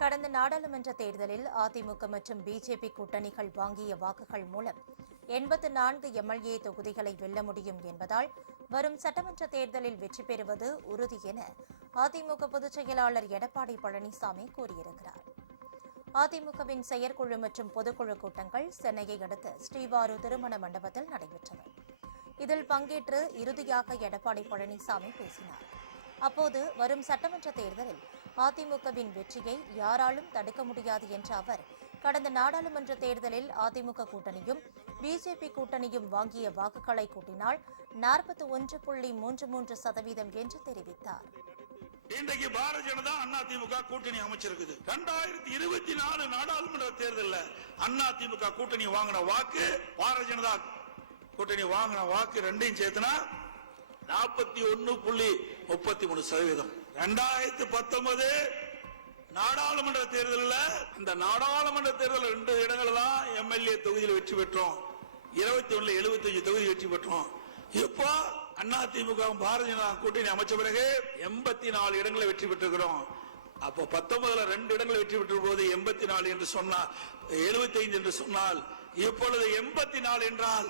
கடந்த நாடாளுமன்ற தேர்தலில் அதிமுக மற்றும் பிஜேபி கூட்டணிகள் வாங்கிய வாக்குகள் மூலம் 84 எம்எல்ஏ தொகுதிகளை வெல்ல முடியும் என்பதால் வரும் சட்டமன்ற தேர்தலில் வெற்றி பெறுவது உறுதி என அதிமுக பொதுச் செயலாளர் எடப்பாடி பழனிசாமி கூறியிருக்கிறார். அதிமுகவின் செயற்குழு மற்றும் பொதுக்குழு கூட்டங்கள் சென்னையை அடுத்த ஸ்ரீவாரு திருமண மண்டபத்தில் நடைபெற்றன. இதில் பங்கேற்று இறுதியாக எடப்பாடி பழனிசாமி பேசினார். அப்போது வரும் சட்டமன்ற தேர்தலில் அதிமுகவின் வெற்றியை யாராலும் தடுக்க முடியாது என்ற அவர், கடந்த நாடாளுமன்ற தேர்தலில் அதிமுக கூட்டணியும் பிஜேபி கூட்டணியும் வாங்கிய வாக்குகளை கூட்டினால் 41.33% என்று தெரிவித்தார். இன்றைக்கு பாரதிய ஜனதா அதிமுக கூட்டணி அமைச்சிருக்குது. 2024 நாடாளுமன்ற தேர்தலில் அதிமுக கூட்டணி வாங்கின வாக்கு, பாரதிய ஜனதா கூட்டணி வாங்கின வாக்கு ரெண்டையும் சேர்த்துனா 41.33%. 2019 நாடாளுமன்ற தேர்தலில் இந்த நாடாளுமன்ற தேர்தல் 2 இடங்கள் தான் எம்எல்ஏ தொகுதியில் வெற்றி பெற்றோம். 21 75 தொகுதி வெற்றி பெற்றோம். இப்போ அதிமுக பாரதிய ஜனதா கூட்டணி அமைச்ச பிறகு 84 இடங்களை வெற்றி பெற்றிருக்கிறோம். அப்போ 19 2 இடங்களை வெற்றி பெற்ற போது 84 என்று சொன்னால் 75 என்று சொன்னால் இப்பொழுது 84 என்றால்